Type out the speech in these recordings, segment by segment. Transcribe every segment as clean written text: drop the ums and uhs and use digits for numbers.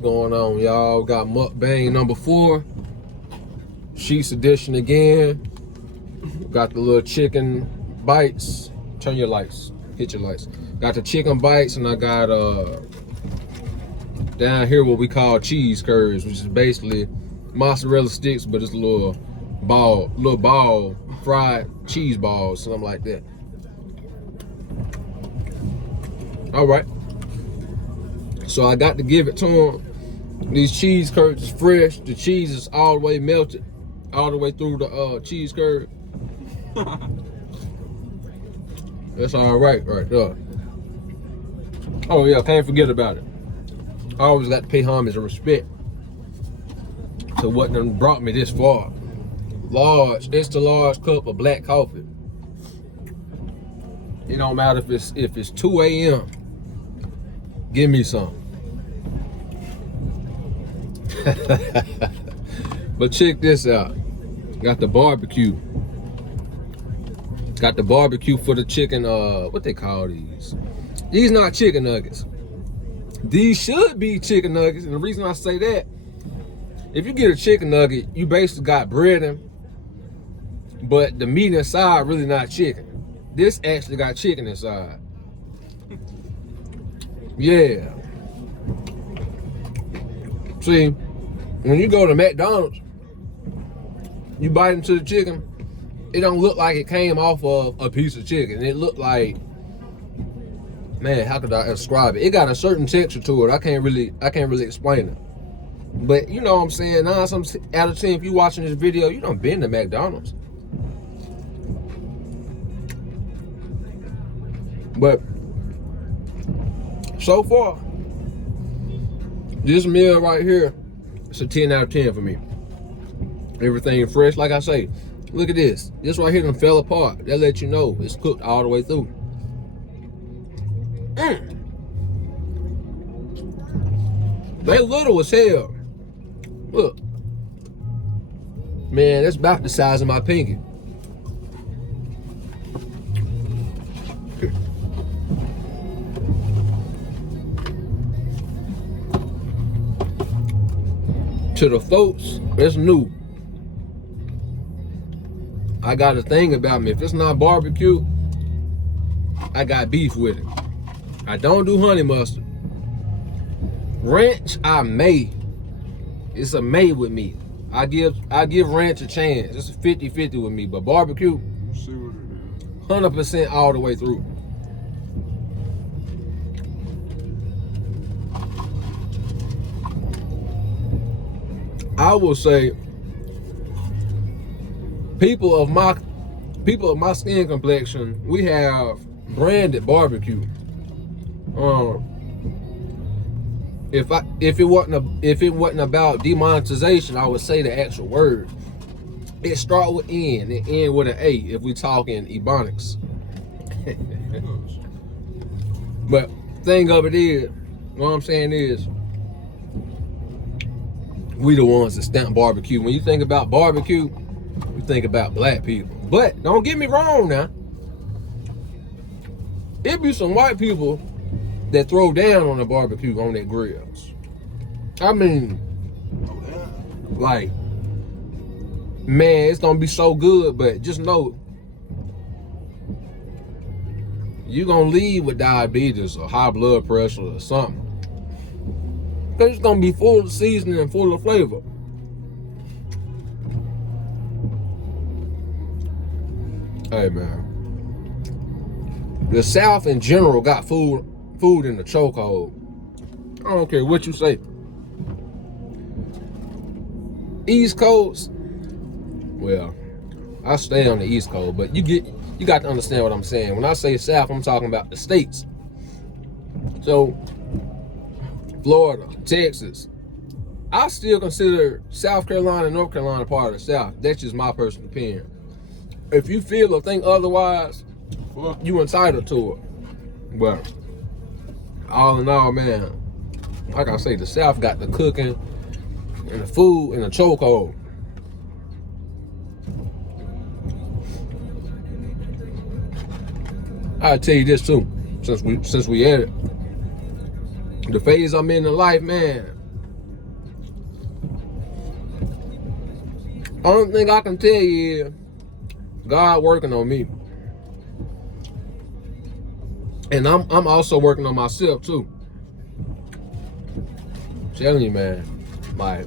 going on, y'all? Got Mukbang number 4. Sheets edition again. Got the little chicken bites. Turn your lights. Hit your lights. Got the chicken bites, and I got down here what we call cheese curds, which is basically mozzarella sticks, but it's a little ball fried cheese balls, something like that. All right. So I got to give it to them. These cheese curds is fresh. The cheese is all the way melted, all the way through the cheese curd. That's all right there. Oh yeah, can't forget about it. I always got to pay homage and respect to what done brought me this far. Extra large cup of black coffee. It don't matter if it's 2 a.m. Give me some. But check this out. Got the barbecue. Got the barbecue for the chicken, what they call these? These not chicken nuggets. These should be chicken nuggets. And the reason I say that, if you get a chicken nugget, you basically got breading, but the meat inside really not chicken. This actually got chicken inside. Yeah. See, when you go to McDonald's, you bite into the chicken, it don't look like it came off of a piece of chicken. It looked like, man, how could I describe it? It got a certain texture to it. I can't really explain it. But you know what I'm saying? 9 out of 10, if you watching this video, you done been to McDonald's. But so far, this meal right here, it's a 10 out of 10 for me. Everything fresh, like I say. Look at this. This right here done fell apart. That let you know it's cooked all the way through. They little as hell. Look. Man, that's about the size of my pinky. To the folks that's new, I got a thing about me. If it's not barbecue, I got beef with it. I don't do honey mustard. Ranch, I may. It's a may with me. I give ranch a chance. It's a 50-50 with me. But barbecue, 100% all the way through. I will say, people of my skin complexion, we have branded barbecue. If it wasn't about demonetization, I would say the actual word. It start with N and end with an A if we talking Ebonics. But thing of it is, what I'm saying is, we the ones that stamp barbecue. When you think about barbecue, you think about black people. But don't get me wrong now. It be some white people that throw down on the barbecue on their grills. I mean, like, man, it's gonna be so good, but just know you're gonna leave with diabetes or high blood pressure or something. Cause it's gonna be full of seasoning and full of flavor. Hey man, the South in general got food in the chokehold. I don't care what you say. East Coast, well, I stay on the East Coast, but you got to understand what I'm saying. When I say South, I'm talking about the states. So Florida, Texas, I still consider South Carolina and North Carolina part of the South. That's just my personal opinion. If you feel or think otherwise, you entitled to it. But all in all, man, like I say, the South got the cooking and the food and the chokehold. I'll tell you this too, since we at it. The phase I'm in life, man, Only thing I can tell you is God working on me. And I'm also working on myself too. I'm telling you, man. Like,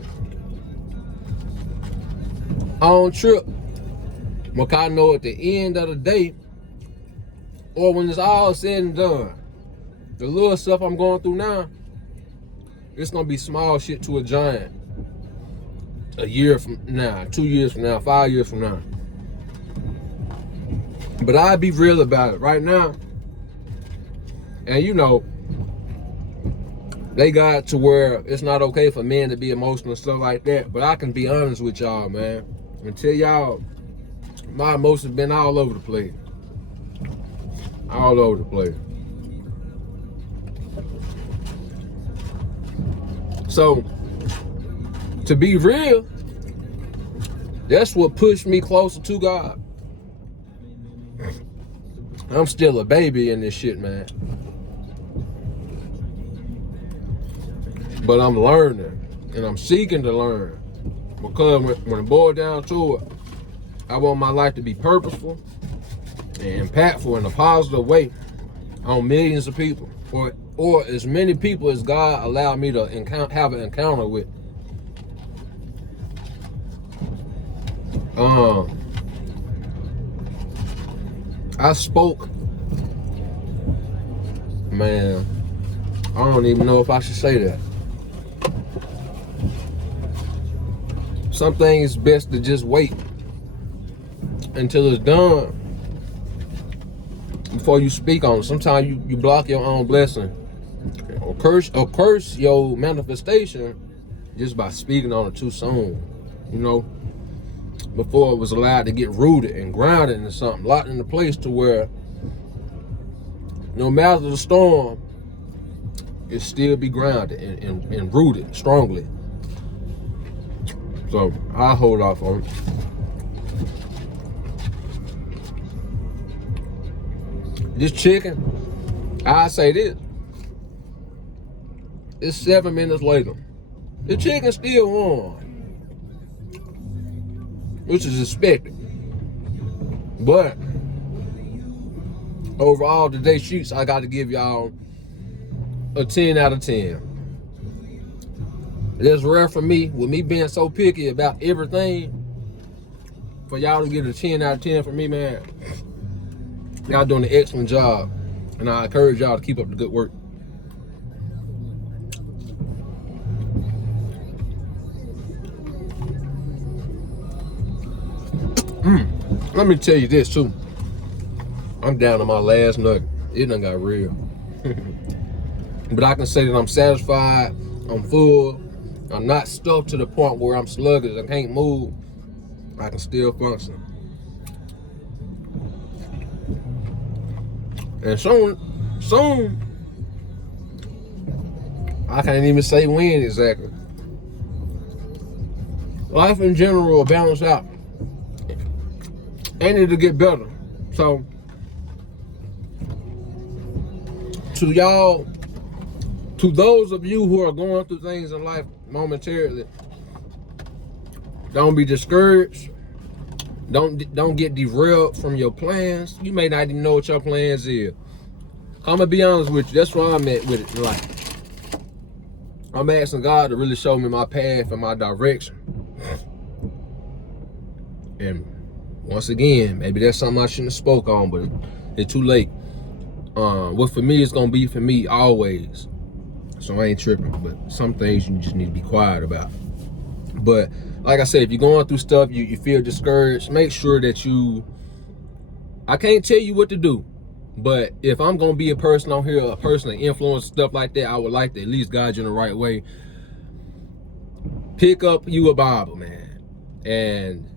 I don't trip. Because I know at the end of the day, or when it's all said and done, the little stuff I'm going through now, it's gonna be small shit to a giant. A year from now, 2 years from now, 5 years from now. But I'll be real about it right now. And you know, they got to where it's not okay for men to be emotional and stuff like that. But I can be honest with y'all, man. And tell y'all, my emotions been all over the place. All over the place. So, to be real, that's what pushed me closer to God. I'm still a baby in this shit, man. But I'm learning, and I'm seeking to learn. Because when it boils down to it, I want my life to be purposeful and impactful in a positive way on millions of people, or as many people as God allowed me to have an encounter with. I spoke, man, I don't even know if I should say that. Some things best to just wait until it's done before you speak on it. Sometimes you block your own blessing or curse your manifestation just by speaking on it too soon, you know, before it was allowed to get rooted and grounded into something, locked into place to where no matter the storm, it still be grounded and rooted strongly. So I'll hold off on it. This chicken, I say this. It's 7 minutes later. The chicken's still warm, which is expected. But overall, today's sheets, I got to give y'all a 10 out of 10. It's rare for me, with me being so picky about everything, for y'all to get a 10 out of 10 for me, man. Y'all doing an excellent job, and I encourage y'all to keep up the good work. Let me tell you this too. I'm down to my last nugget. It done got real. But I can say that I'm satisfied, I'm full, I'm not stuck to the point where I'm sluggish, I can't move. I can still function. And soon, I can't even say when exactly. Life in general will balance out. And it'll get better. So, to y'all, to those of you who are going through things in life momentarily, don't be discouraged. Don't get derailed from your plans. You may not even know what your plans is. I'm gonna be honest with you. That's where I'm at with it in life. I'm asking God to really show me my path and my direction. And once again, maybe that's something I shouldn't have spoke on, but it's too late. What for me is gonna be for me always. So I ain't tripping, but some things you just need to be quiet about. But like I said, if you're going through stuff, you feel discouraged, make sure that I can't tell you what to do, but if I'm gonna be a person on here, a person that influence stuff like that, I would like to at least guide you in the right way. Pick up you a Bible, man. And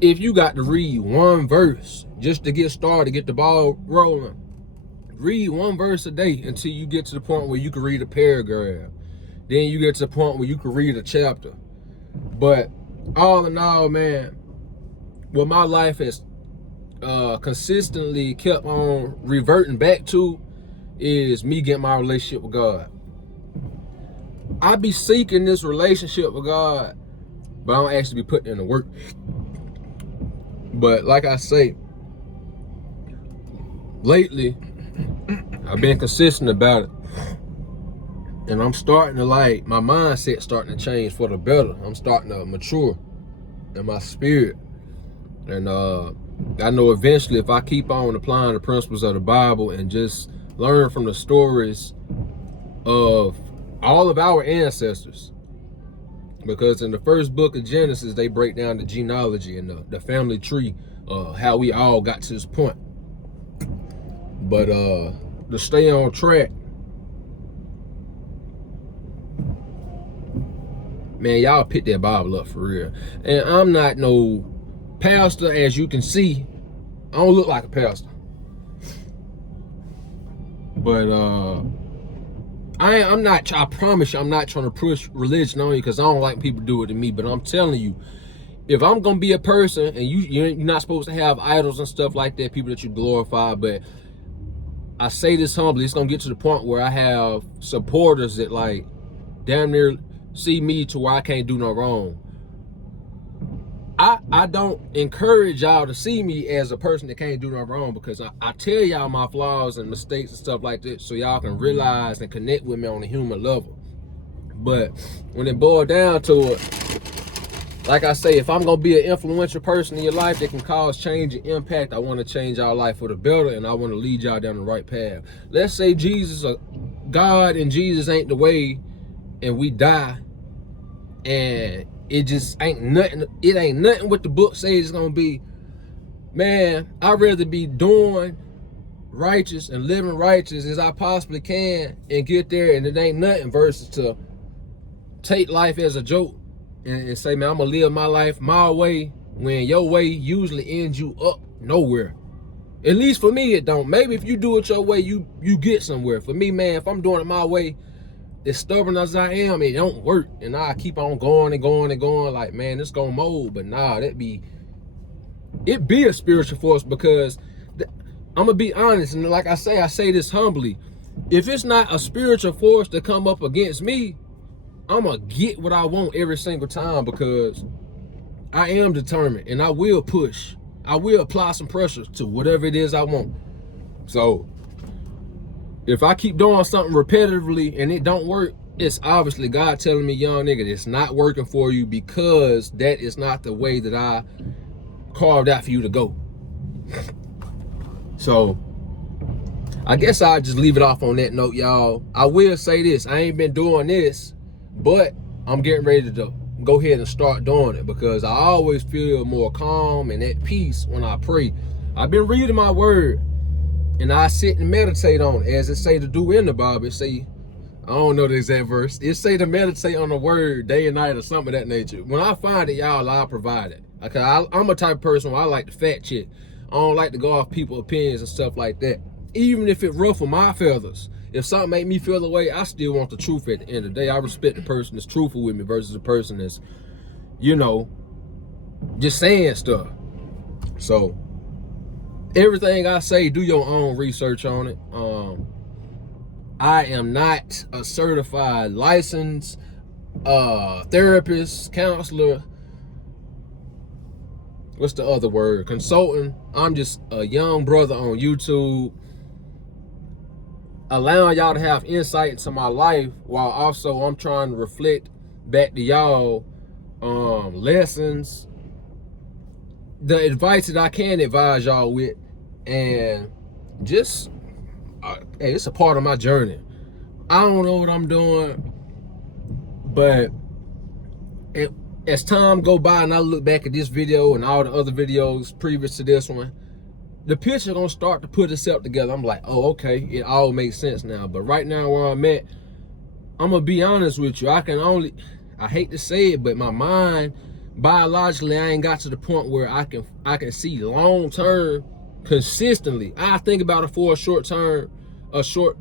if you got to read one verse just to get started, get the ball rolling, read one verse a day until you get to the point where you can read a paragraph. Then you get to the point where you can read a chapter. But all in all, man, what my life has consistently kept on reverting back to is me getting my relationship with God. I be seeking this relationship with God but I don't actually be putting in the work. But like I say, lately, I've been consistent about it. And I'm starting to like, my mindset starting to change for the better. I'm starting to mature in my spirit. And I know eventually if I keep on applying the principles of the Bible and just learn from the stories of all of our ancestors, because in the first book of Genesis, they break down the genealogy and the family tree, how we all got to this point. But to stay on track, man, y'all pick that Bible up for real. And I'm not no pastor, as you can see. I don't look like a pastor. But I'm not, I promise you, I'm not trying to push religion on you, because I don't like people do it to me. But I'm telling you, if I'm gonna be a person, and you're not supposed to have idols and stuff like that, people that you glorify, but I say this humbly, it's gonna get to the point where I have supporters that like damn near see me to where I can't do no wrong. I don't encourage y'all to see me as a person that can't do no wrong, because I tell y'all my flaws and mistakes and stuff like that so y'all can realize and connect with me on a human level. But when it boils down to it, like I say, if I'm gonna be an influential person in your life that can cause change and impact, I want to change our life for the better, and I want to lead y'all down the right path. Let's say Jesus, God and Jesus ain't the way, and we die, and it just ain't nothing. It ain't nothing what the book says it's gonna be. Man, I'd rather be doing righteous and living righteous as I possibly can and get there, and it ain't nothing, versus to take life as a joke and say, man, I'm gonna live my life my way, when your way usually ends you up nowhere. At least for me, it don't. Maybe if you do it your way, you get somewhere. For me, man, if I'm doing it my way, as stubborn as I am, it don't work. And I keep on going and going and going, like, man, it's gonna mold. But nah, it be a spiritual force, because I'm gonna be honest, and like I say this humbly, if it's not a spiritual force to come up against me, I'm gonna get what I want every single time, because I am determined and I will push. I will apply some pressure to whatever it is I want. So if I keep doing something repetitively and it don't work, it's obviously God telling me, young nigga, it's not working for you, because that is not the way that I carved out for you to go. So I guess I'll just leave it off on that note, y'all. I will say this, I ain't been doing this, but I'm getting ready to go ahead and start doing it, because I always feel more calm and at peace when I pray. I've been reading my word, and I sit and meditate on it, as it say to do in the Bible. It say, I don't know the exact verse, it say to meditate on the word day and night or something of that nature. When I find it, y'all, I'll provide it. Okay, I'm a type of person where I like to fact check. I don't like to go off people's opinions and stuff like that. Even if it ruffle my feathers, if something make me feel the way, I still want the truth at the end of the day. I respect the person that's truthful with me versus the person that's, you know, just saying stuff. So everything I say, do your own research on it. I am not a certified licensed therapist, counselor, what's the other word, consultant. I'm just a young brother on YouTube, allowing y'all to have insight into my life, while also I'm trying to reflect back to y'all lessons, the advice that I can advise y'all with, and just hey, it's a part of my journey. I don't know what I'm doing, but as time go by and I look back at this video and all the other videos previous to this one, the picture gonna start to put itself together. I'm like, oh, okay, it all makes sense now. But right now where I'm at, I'm gonna be honest with you, I hate to say it, but my mind, biologically, I ain't got to the point where I can see long term consistently. I think about it for a short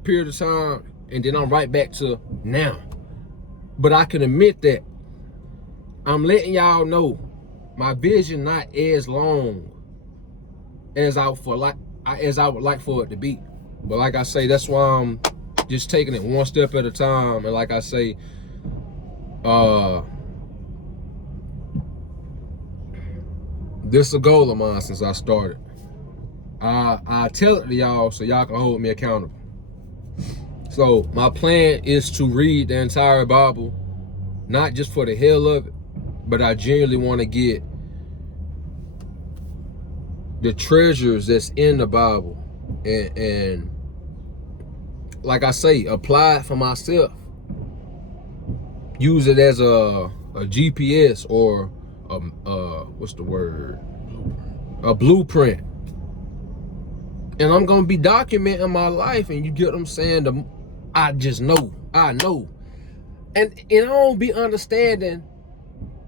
period of time, and then I'm right back to now. But I can admit that I'm letting y'all know my vision not as long as I would like for it to be. But like I say, that's why I'm just taking it one step at a time. And like I say, This is a goal of mine since I started. I tell it to y'all so y'all can hold me accountable. So my plan is to read the entire Bible, not just for the hell of it, but I genuinely want to get the treasures that's in the Bible and like I say, apply it for myself. Use it as a GPS or what's the word? A blueprint. And I'm gonna be documenting my life, and you get what I'm saying? I know. And I don't be understanding.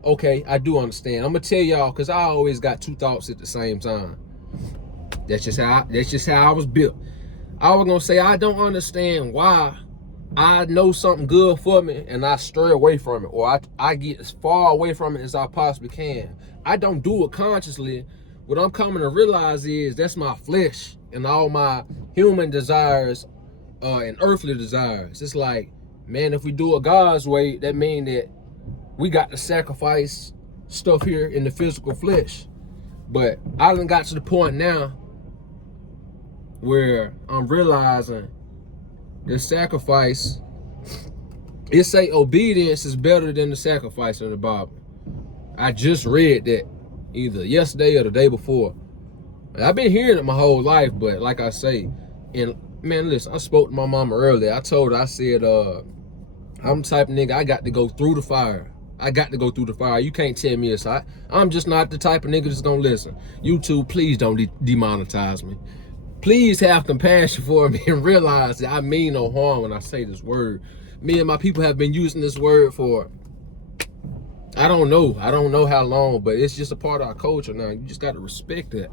Okay, I do understand. I'm gonna tell y'all, cause I always got two thoughts at the same time. That's just how I was built. I was gonna say I don't understand why I know something good for me and I stray away from it, or I get as far away from it as I possibly can. I don't do it consciously. What I'm coming to realize is that's my flesh and all my human desires and earthly desires. It's like, man, if we do it God's way, that means that we got to sacrifice stuff here in the physical flesh. But I done got to the point now where I'm realizing the sacrifice, it say obedience is better than the sacrifice in the Bible. I just read that either yesterday or the day before. I've been hearing it my whole life, but like I say, and man, listen, I spoke to my mama earlier. I told her, I said, I'm the type of nigga, I got to go through the fire. I got to go through the fire. You can't tell me it's I'm just not the type of nigga that's gonna listen. YouTube, please don't demonetize me. Please have compassion for me and realize that I mean no harm when I say this word. Me and my people have been using this word for, I don't know how long, but it's just a part of our culture now. You just got to respect that.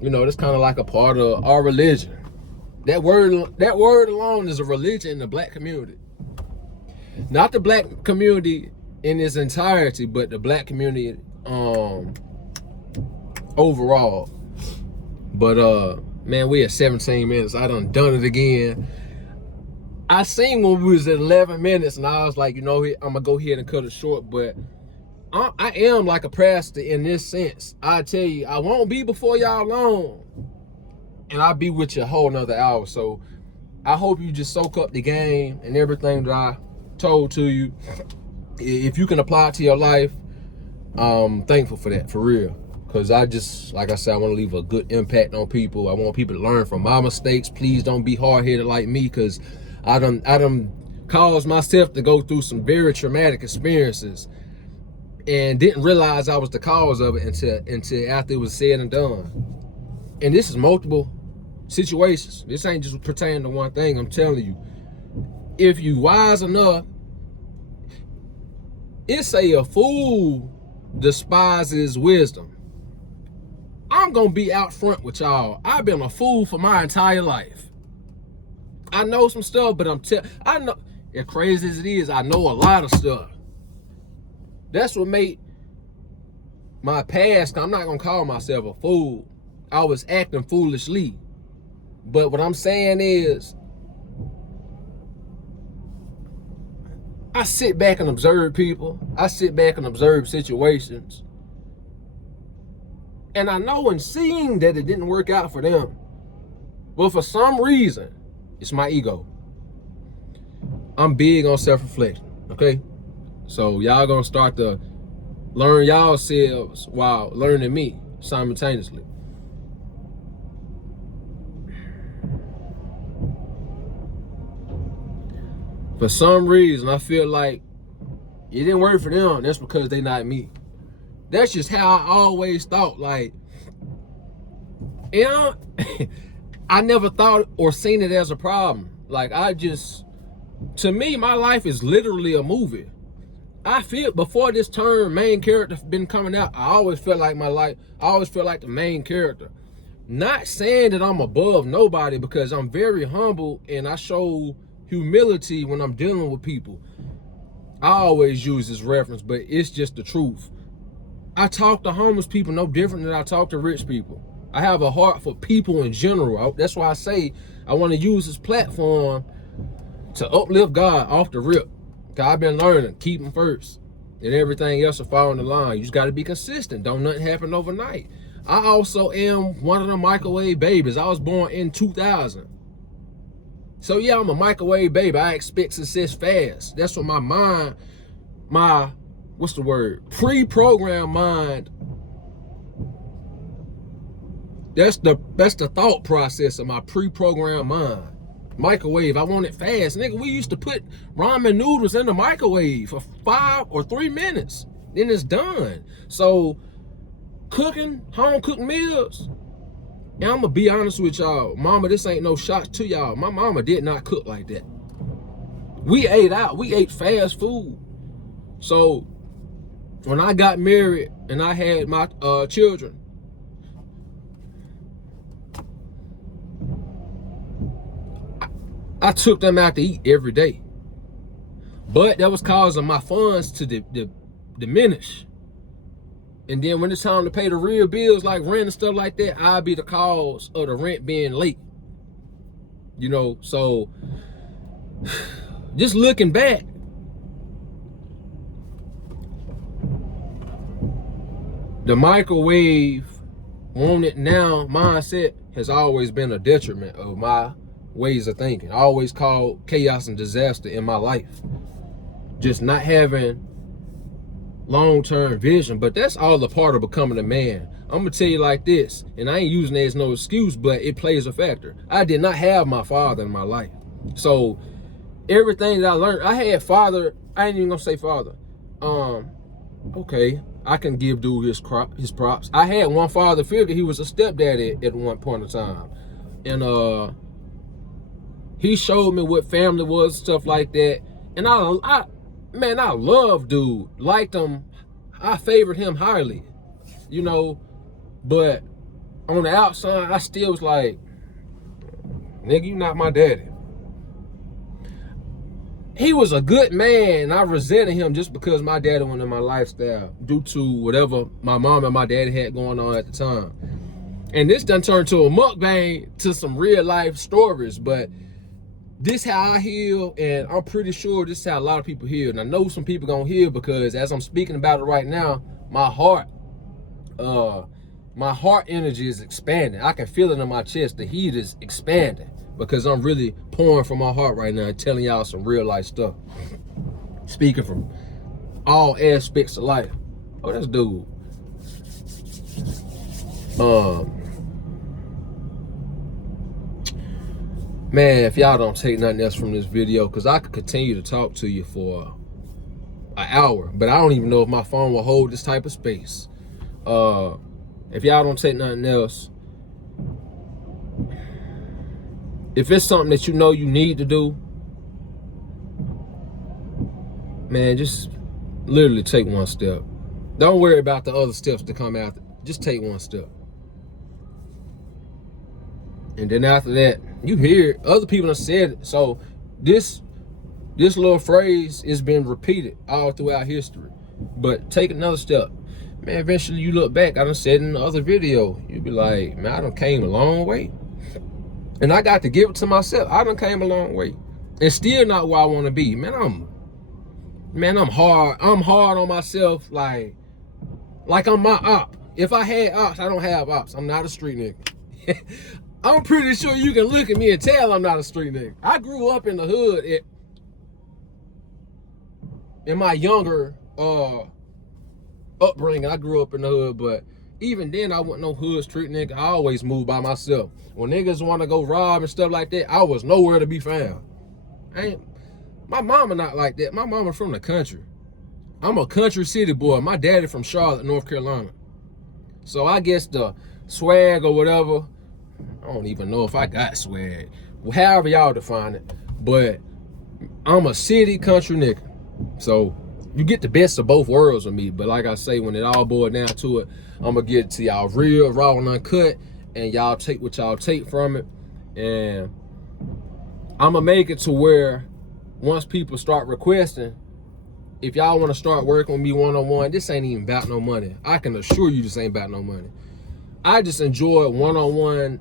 You know, that's kind of like a part of our religion. That word alone is a religion in the black community. Not the black community in its entirety, but the black community overall. But man, we at 17 minutes. I done it again. I seen when we was at 11 minutes and I was like, you know, I'm gonna go ahead and cut it short, but I am like a pastor in this sense. I tell you, I won't be before y'all long, and I'll be with you a whole nother hour. So I hope you just soak up the game and everything that I told to you. If you can apply it to your life, I'm thankful for that, for real. Because I just, like I said, I want to leave a good impact on people. I want people to learn from my mistakes. Please don't be hard-headed like me, because I done caused myself to go through some very traumatic experiences and didn't realize I was the cause of it until after it was said and done. And this is multiple situations. This ain't just pertaining to one thing. I'm telling you, if you wise enough, it say a fool despises wisdom. I'm gonna be out front with y'all. I've been a fool for my entire life. I know some stuff, but I know, as crazy as it is, I know a lot of stuff. That's what made my past, I'm not gonna call myself a fool. I was acting foolishly. But what I'm saying is, I sit back and observe people. I sit back and observe situations. And I know in seeing that it didn't work out for them. But for some reason, it's my ego. I'm big on self-reflection, okay? So y'all gonna start to learn yourselves while learning me simultaneously. For some reason, I feel like it didn't work for them. That's because they not me. That's just how I always thought. Like, you know, I never thought or seen it as a problem. Like, to me, my life is literally a movie. I feel, before this term main character been coming out, I always felt like I always felt like the main character. Not saying that I'm above nobody, because I'm very humble and I show humility when I'm dealing with people. I always use this reference, but it's just the truth. I talk to homeless people no different than I talk to rich people. I have a heart for people in general. That's why I say I want to use this platform to uplift God off the rip. Cause I've been learning, keep him first. and everything else will fall in the line. You just got to be consistent. Don't nothing happen overnight. I also am one of the microwave babies. I was born in 2000. So yeah, I'm a microwave baby. I expect success fast. That's what my mind, what's the word? Pre-programmed mind. That's the thought process of my pre-programmed mind. Microwave, I want it fast. Nigga, we used to put ramen noodles in the microwave for 5 or 3 minutes. Then it's done. So cooking, home cooked meals, and I'm gonna be honest with y'all, mama, this ain't no shots to y'all. My mama did not cook like that. We ate out. We ate fast food. So when I got married and I had my children, I took them out to eat every day. But that was causing my funds to diminish. And then when it's time to pay the real bills like rent and stuff like that, I'll be the cause of the rent being late. You know, so just looking back, the microwave want it now mindset has always been a detriment of my ways of thinking. I always called chaos and disaster in my life. Just not having long-term vision, but that's all a part of becoming a man. I'm gonna tell you like this, and I ain't using it as no excuse, but it plays a factor. I did not have my father in my life. So everything that I learned, I had father, I ain't even gonna say father. Okay, I can give dude his props. I had one father figure. He was a stepdad at one point in time. And he showed me what family was, stuff like that. And I love dude, liked him. I favored him highly, you know. But on the outside, I still was like, nigga, you not my daddy. He was a good man. I resented him just because my daddy went in my lifestyle due to whatever my mom and my daddy had going on at the time. And this done turned to a mukbang, to some real life stories, but this how I heal, and I'm pretty sure this is how a lot of people heal. And I know some people gonna heal because as I'm speaking about it right now, my heart energy is expanding. I can feel it in my chest. The heat is expanding because I'm really pouring from my heart right now and telling y'all some real life stuff. Speaking from all aspects of life. Oh, that's dude. Man, if y'all don't take nothing else from this video, because I could continue to talk to you for an hour, but I don't even know if my phone will hold this type of space. If y'all don't take nothing else, if it's something that you know you need to do, man, just literally take one step. Don't worry about the other steps to come after. Just take one step. And then after that, you hear other people have said it. So this little phrase has been repeated all throughout history. But take another step. Man, eventually you look back, I done said in the other video, you'll be like, man, I done came a long way. And I got to give it to myself. I done came a long way. And still not where I want to be. Man, I'm hard. I'm hard on myself like I'm my op. If I had ops, I don't have ops. I'm not a street nigga. I'm pretty sure you can look at me and tell I'm not a street nigga. I grew up in the hood in my younger upbringing. I grew up in the hood, but even then I wasn't no hood street nigga. I always moved by myself. When niggas want to go rob and stuff like that, I was nowhere to be found. My mama not like that. My mama from the country. I'm a country city boy. My daddy from Charlotte, North Carolina. So I guess the swag or whatever, I don't even know if I got swag. However y'all define it. But I'm a city country nigga. So you get the best of both worlds with me. But like I say, when it all boils down to it, I'm going to get to y'all real, raw, and uncut. And y'all take what y'all take from it. And I'm going to make it to where once people start requesting, if y'all want to start working with me one-on-one, this ain't even about no money. I can assure you this ain't about no money. I just enjoy one-on-one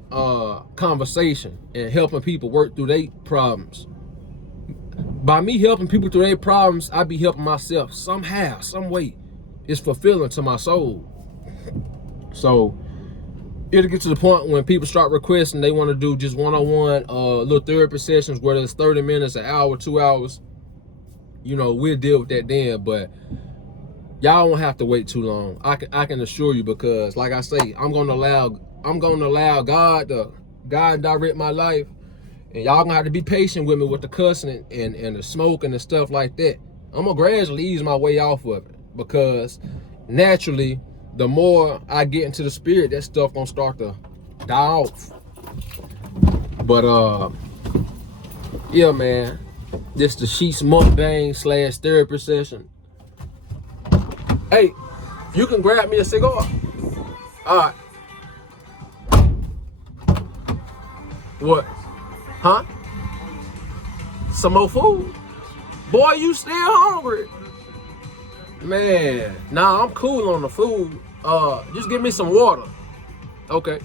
conversation and helping people work through their problems. by me helping people through their problems, I be helping myself somehow, some way. It's fulfilling to my soul. So it'll get to the point when people start requesting they want to do just one-on-one little therapy sessions, whether it's 30 minutes, an hour, 2 hours. You know, we'll deal with that then, but y'all won't have to wait too long. I can assure you, because like I say, I'm gonna allow God to direct my life. And y'all gonna have to be patient with me with the cussing and the smoking and stuff like that. I'm gonna gradually ease my way off of it, because naturally, the more I get into the spirit, that stuff gonna start to die off. But yeah, man, this the Sheets Mukbang / therapy session. Hey, you can grab me a cigar. All right. What? Huh? Some more food? Boy, you still hungry? Man, nah, I'm cool on the food. Just give me some water. Okay.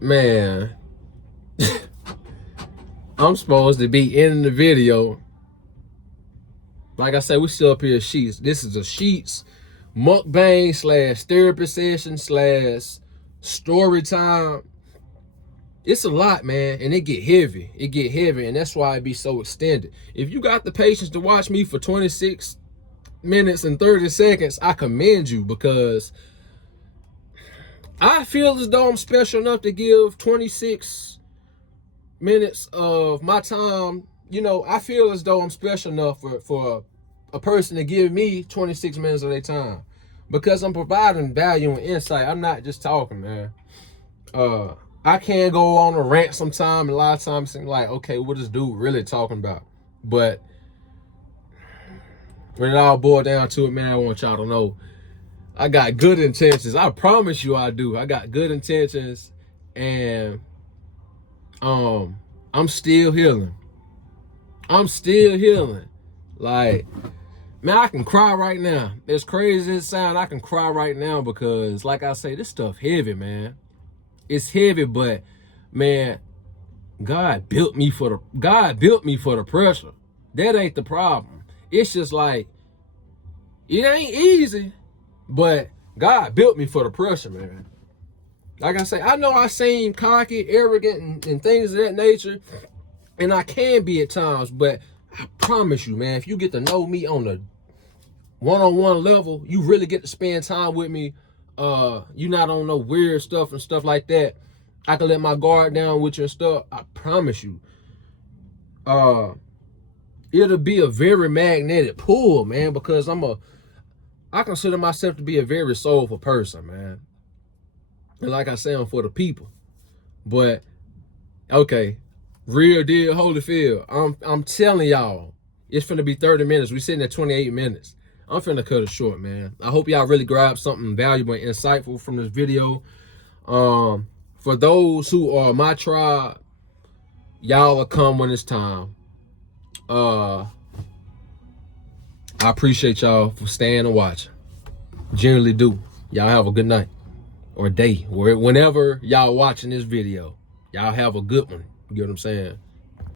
Man. I'm supposed to be ending the video. Like I said, we still up here at Sheets. This is a Sheets Mukbang / therapy session / story time. It's a lot, man, and it get heavy. It get heavy, and that's why it be so extended. If you got the patience to watch me for 26 minutes and 30 seconds, I commend you, because I feel as though I'm special enough to give 26 minutes of my time. You know, I feel as though I'm special enough for a person to give me 26 minutes of their time, because I'm providing value and insight. I'm not just talking, man. I can go on a rant sometime, and a lot of times it seems like, okay, what is dude really talking about? But when it all boils down to it, man, I want y'all to know I got good intentions. I promise you I do. I got good intentions, and I'm still healing. I'm still healing. Like, man, I can cry right now. As crazy as it sounds, I can cry right now, because like I say, this stuff heavy, man. It's heavy, but man, God built me for the pressure. That ain't the problem. It's just like, it ain't easy, but God built me for the pressure, man. Like I say, I know I seem cocky, arrogant, and things of that nature, and I can be at times, but I promise you, man, if you get to know me on the one-on-one level, you really get to spend time with me. You not on no weird stuff and stuff like that. I can let my guard down with you and stuff. I promise you. It'll be a very magnetic pull, man, because I consider myself to be a very soulful person, man. And like I say, I'm for the people. But okay, real deal, Holyfield. I'm telling y'all, it's finna be 30 minutes. We sitting at 28 minutes. I'm finna cut it short, man. I hope y'all really grabbed something valuable and insightful from this video. For those who are my tribe, y'all will come when it's time. I appreciate y'all for staying and watching. Generally do. Y'all have a good night or day, whenever y'all watching this video. Y'all have a good one. You get what I'm saying?